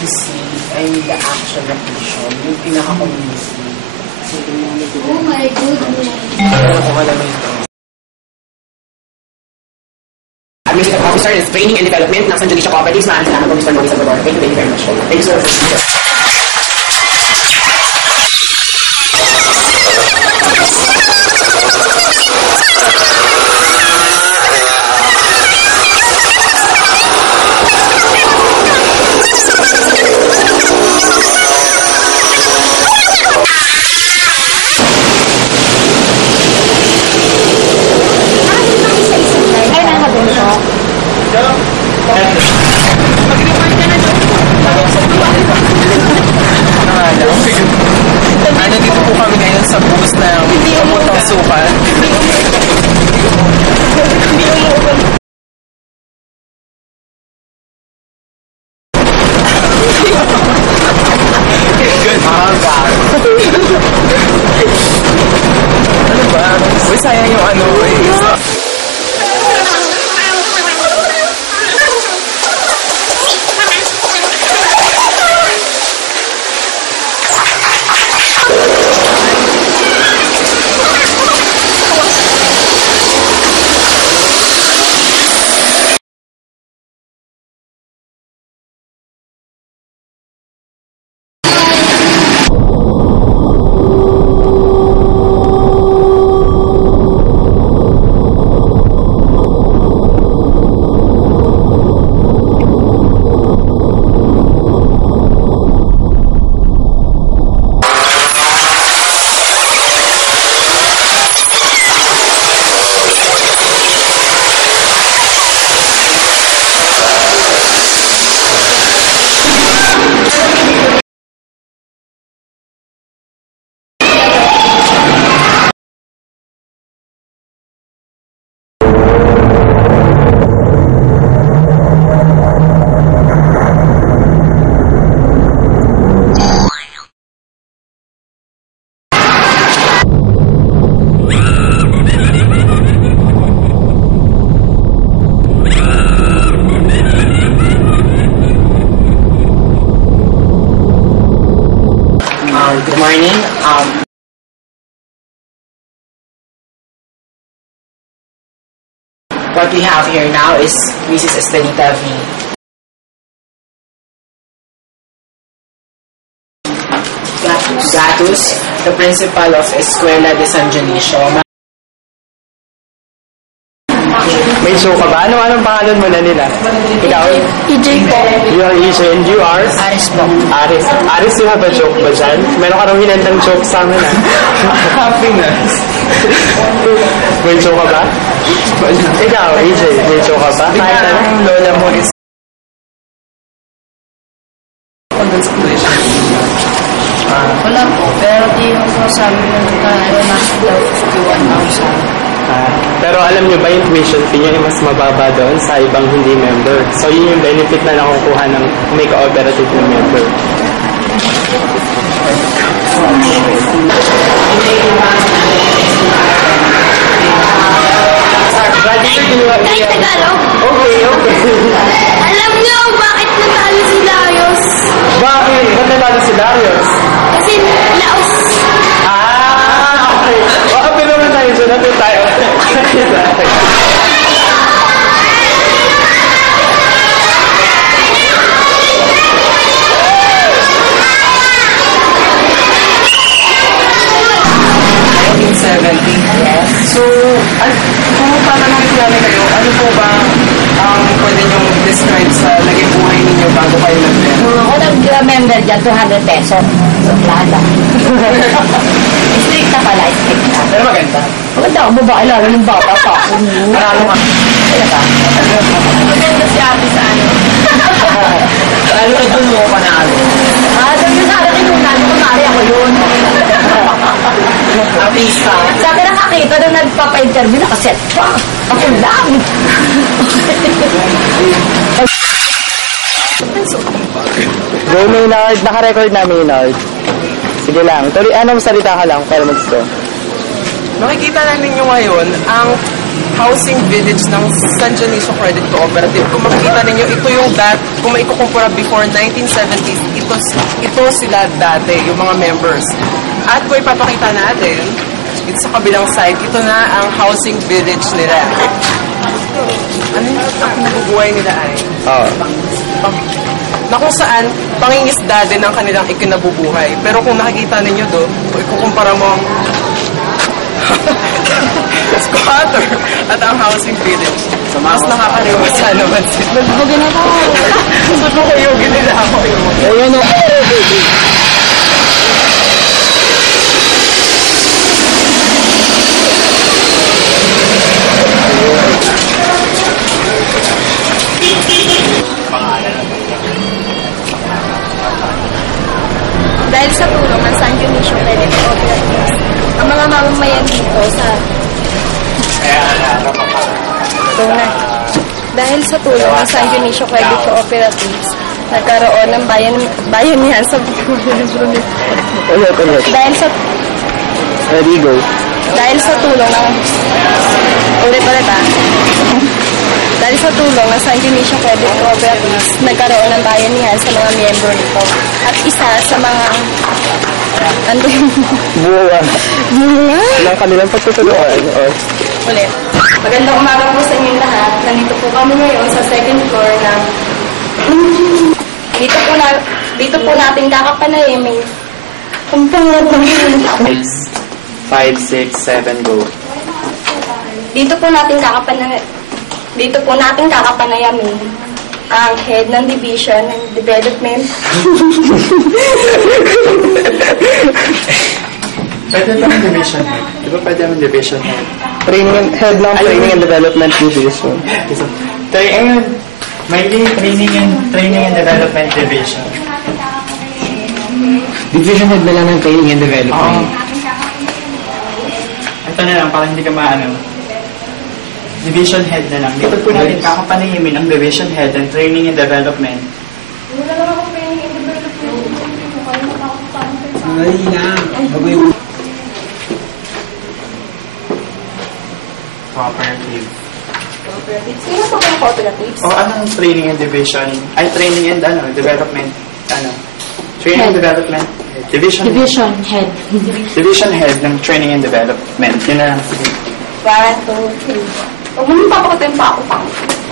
you see, I mean the actual location, yung pinaka-community. Oh my goodness. Ano ko alam ito? Administrative Officer is Training and Development ng San Judicial Cooperatives. Maraming salamat po, Mr. Maurice Salvador. Thank you very much. Thank you so much. Nandito po kami ngayon sa bus ng Pamutang Sukat. Ano ba? Uy, sayang yung ano eh. Good morning. What we have here now is Mrs. Estelita V. Gatus, the principal of Escuela de San Dionisio. May show ka ba? Anong pangalan mo na nila? Ikaw? EJ po. You are EJ and you are? Aris po. Aris. Aris, you have a joke ba dyan? Meron ka nang hinentang joke sa amin ah. Happiness. May joke ka ba? Ikaw, EJ, may joke ka ba? Kahit ang lola mo is Wala po. Pero di yung po sabi mo na nasa daw 51,000. Pero alam nyo ba yung tuition fee nyo ay mas mababa doon sa ibang hindi member. So yun yung benefit na nakukuha ng may cooperative na member. Kahit Tagalog. Okay. Alam niyo bakit natalo si Darius? Bakit? Ba't natalo si Darius? Kasi laos. Okay. Kapit naman tayo dyan. Napit tayo. So, kung paano nang kilala kayo, ano po ba ang pwede nyo describe sa naging buhay ninyo bago kayo nag-member? Ako nag-member dyan, 200 pesos. So, plata. Strict na pala, strict na. Pero maganda. Maganda ako, babae lang, yung bata pa. Maralo ka. Kaya ba? Maganda si ate sa ano. Lalo na doon mo panalo. Sabi ko sa akin yung nalo, kumari ako yun. Artista. Sabi nakakita nung nagpapa-interview, nakaset pa. Ako lang. Go Maynard, naka-record na Maynard. Sige lang, tuloy, salita ka lang para mag-go. Makikita lang ninyo ngayon ang housing village ng San Dionisio Credit Cooperative. Kung makikita ninyo, ito yung kung maikukumpara before 1970s, ito sila dati, yung mga members. At kung ipapakita natin, ito sa kabilang side, ito na ang housing village nila. Ano yung nabubuhay nila ay? Na kung saan, pangingisda din ang kanilang ikinabubuhay. Pero kung nakikita ninyo doon, kung ikukumpara mo ang squatter at ang housing village, mas nakakaliwasa naman sila. Nagbugin na ako. Nagkukuyugin nila ako. Ayun o. Dahil sa tulong ng San Dionisio Credit Cooperative, ang mga mamamayan dito sa Dahil sa tulong ng San Dionisio Credit Cooperative, nagkaroon ng bayanihan sa Ready, go. Dahil sa tulong ng Dahil sa tulong ng San Dionisio Credit Cooperative, nagkaroon ng bayanihan sa mga miyembro nito. At isa sa mga Buwa. Ilang kanilang pagtutulungan. Ulit. Magandang umaga po sa inyong lahat. Nandito po kami ngayon sa second floor na dito po natin kakapanayamin kung pangat ng 5, 6, 7, go. Dito po natin kakapanayamin ang head ng Division and Development. Pwede naman division head. Di ba pwede naman division head? Head ng Training and Development Division. May training and development division. Division head na lang ng Training and Development. Ito na lang, para hindi ka maano. Division head na lang. Dito po natin kakapanayimin ang division head and training and development. Cooperative. Sino po ba yung cooperative? O anong training and division? Ay, training and development. Training and development. Division head. Division head ng training and development. Yun na lang. 1, 2, 3. Huwag mo nang papakutin pa ako.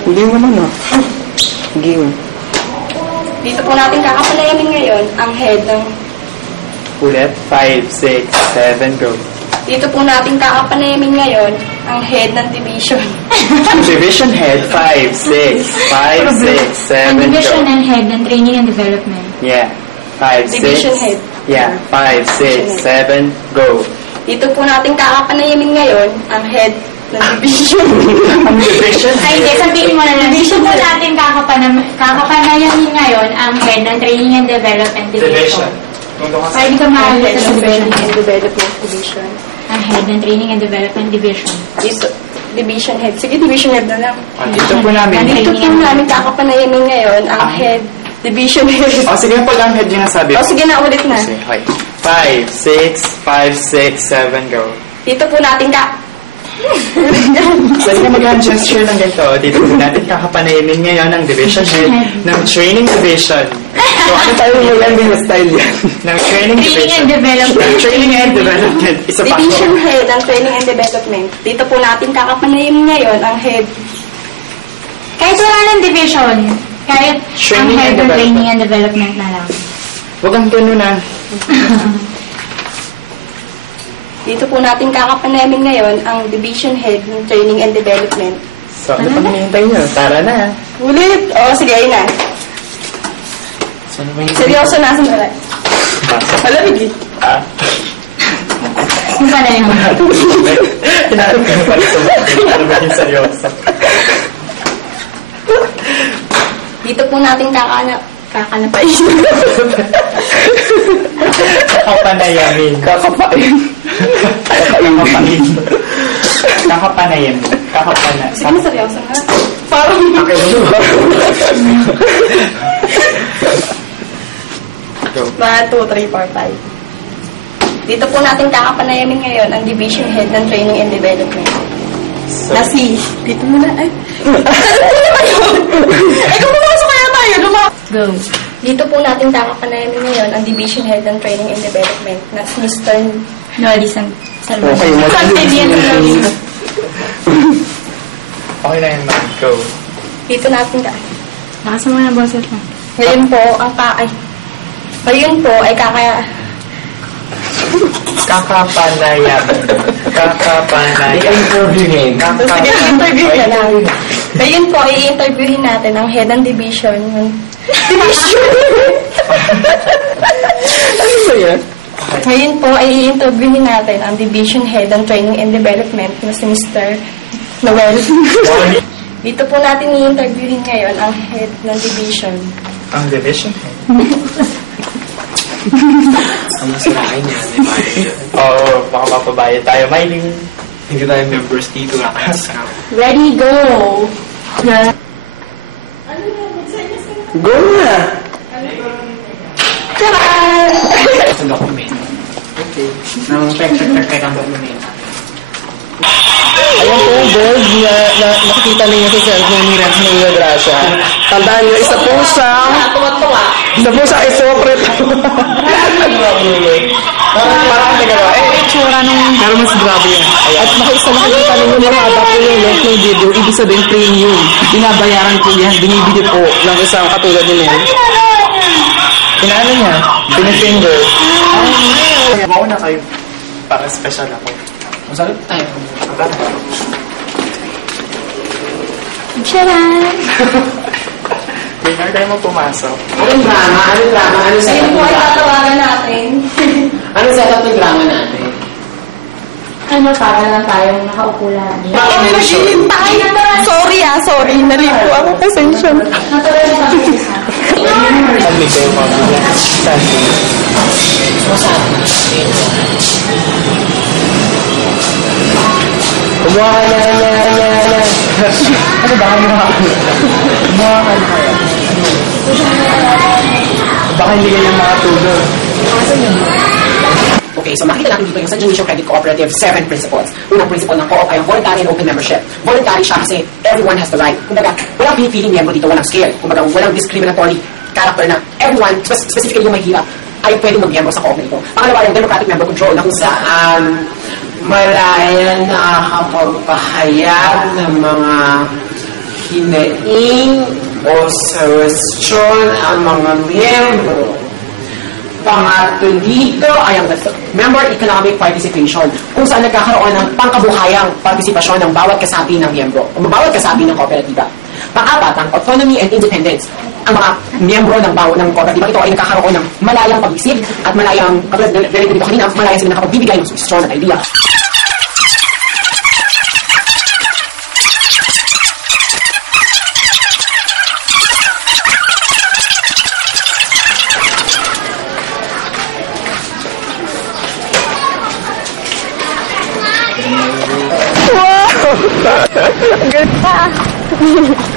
Hindi mo naman Game. Dito po natin kakapanayamin ngayon ang head ng... Ulit. 5, 6, 7, go. Dito po natin kakapanayamin ngayon ang head ng division. Division head. 5, 6, 5, 6, 7, Division go. and head ng training and development. Yeah. 5, 6. Division head. Yeah. 5, 6, 7, go. Dito po natin kakapanayamin ngayon ang head ng division. Ang division Ay, hindi. Sabihin mo na lang. Dito po natin kakapanayamin ngayon ang head ng training and development division. Para hindi ka Ang maalit head sa ng division training head. and development division. Ang head ng training and development division. Dito, division head. Sige, division head na lang. Dito po namin. Dito po namin kakapanayamin ngayon ang head, division head. O, sige po lang head yung nasabi O, sige na, ulit na. Sige, okay. 5, 6, 7, go. Dito po natin Pwede ka mag-hand gesture ng ganito. Dito po natin kakapanayamin ngayon ang division head ng training division. So, ano tayo mo yan din na style yan? Ng training division. and development. Ng training and development. Isa pa division po. head ng training and development. Dito po natin kakapanayamin ngayon ang head. Kahit wala ng division. Kahit Training ang head and ng development. training and development na lang. Huwag kang gano'n na. Dito po natin kakapanayamin ngayon ang division head ng training and development. So, ano pang hinihintay nyo? Tara na. Ulit! O, sige, ayun na. Seryoso na sa nalat. Malamig eh. Yung pala yun. Hinarap ka pa rin sa mga. Ano ba yung seryoso? Dito po natin kakanapain. Kakapanayamin. Kakapain. Kakapain. Kakapanayin. Sige, seryoso na. Parang... Go. 1, 2, 3, 4, 5. Dito po natin kakapanayamin ngayon ang division head ng training and development. Dito muna. Ay. Kung pumasok kaya tayo, Go. Dito po natin kakapanayamin ngayon ang Division Head ng Training and Development na si Mr. Noli Salman. Okay, Okay na yun, ma'am. Go. Dito natin Lakas mo na boses mo. Ngayon po, Kakapanayam. interviewin. Sige, interview na lang. Ngayon po, i-interviewin natin ang head ng division. Ano ba yan? Ngayon po, i-interviewin natin ang division head ng Training and Development na si Mr. Noel. Dito po natin i-interviewin ngayon ang head ng division. Ang division? Ang masirain niya. Oo, baka mapabayad tayo. Mailing. Hindi tayo members dito. Ready, go! Go na! Sa document. Okay. Nang check ang document. Ayan po, board na nakikita ninyo sa cellphone ni Rex Maria Gracia. Tandaan nyo, isa po siyang isopret. Parang nagagawa. Itsura nung... Pero mas grabe yan. At nakikita ninyo na mga po yung link ng video, ibig sabihin premium. Binabayaran po yan, binibili po ng isang katulad nila. Pinano niya? Pinifinger. Mauna kayo. Para special ako. Masarap tayo. Charan! Bigyan kayo mo pumasok. Anong drama? Anong setup Ngayon ng po ay drama? tatawagan natin. Anong setup ng drama natin? Para lang tayong nakaupo lang. Sorry. Nalipo ako. Pasensya. Natural na kami sa Public kayo mga standing. Kumuha ka na. Ano ba? Kumuha ka na kaya. Baka hindi kayo makatulog. Okay, so makikita natin dito yung San Dionisio Credit Cooperative 7 principles. Unang principle ng co-op ay ang voluntary and open membership. Voluntary siya kasi everyone has the right. Kumbaga, walang pinipiling miyembro dito, walang scale. Kumbaga, walang discriminatory character na everyone, specifically yung may hirap, ay pwede mag-miyembro sa co-op na ito. Pangalawa, yung democratic member control na kung saan malayan nakakapagpahayag ng mga hinaing o suggestion ang mga miyembro. Pangatlo dito ay ang member economic participation kung saan nagkakaroon ng pangkabuhayang partisipasyon ng bawat kasapi ng miyembro o bawat kasapi ng kooperatiba. Pang-apat, ang autonomy and independence. Ang mga miyembro ng ng kooperatiba ito ay nagkakaroon ng malayang pag-isip at malayang, katulad dito kanina, malayang sila nakapagbibigay ng suggestion at idea. Wow! Ganda!